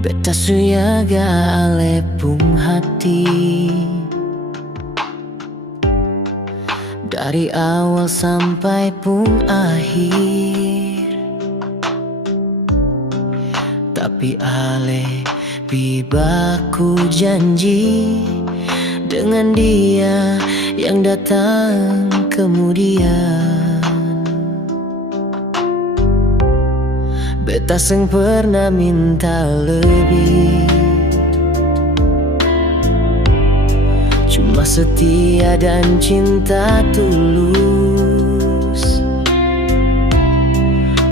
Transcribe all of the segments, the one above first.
Beta suyaga alepung hati, dari awal sampai pun akhir. Tapi ale bibaku janji dengan dia yang datang kemudian. Beta seng pernah minta lebih, cuma setia dan cinta tulus.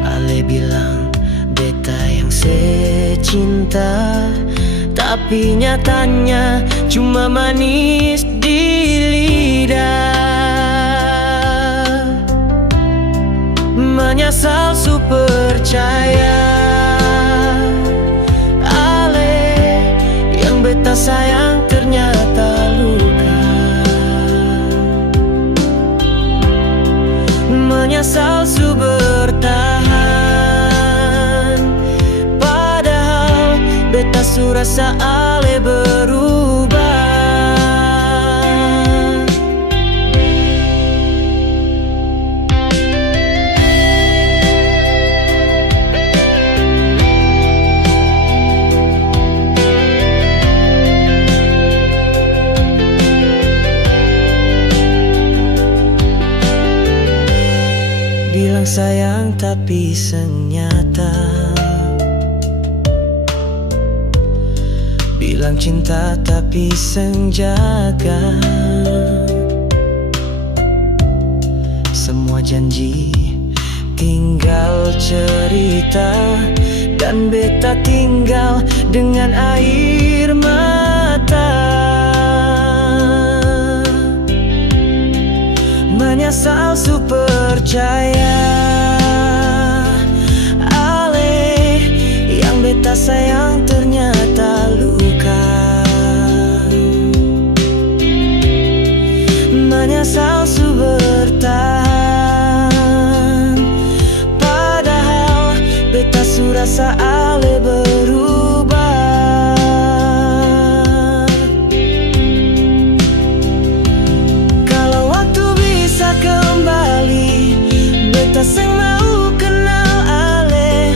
Ale bilang beta yang secinta, tapi nyatanya cuma manis di lidah. Menyesal su percaya ale yang beta sayang ternyata luka. Menyesal su bertahan, padahal beta su rasa ale berubah. Bilang sayang tapi senyata, bilang cinta tapi senjaga. Semua janji tinggal cerita, dan beta tinggal dengan air mata. Menyesal su percaya ale yang beta sayang ternyata luka. Menyesal su bertahan, padahal beta su rasa ale berubah. Kalau waktu bisa kembali, beta seng mau kenal ale.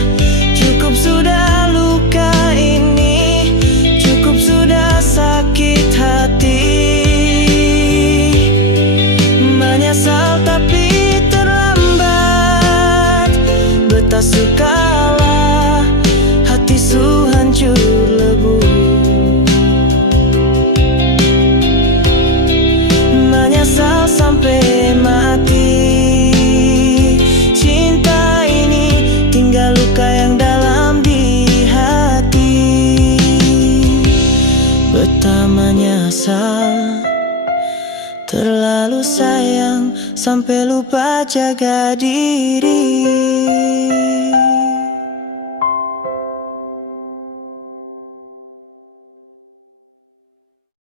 Cukup sudah luka ini, cukup sudah sakit hati. Menyesal tapi terlambat, beta su kalah, hati su hancur lebur. Menyesal sampai mati, cinta ini tinggal luka yang dalam di hati. Beta menyesal terlalu sayang sampai lupa jaga diri.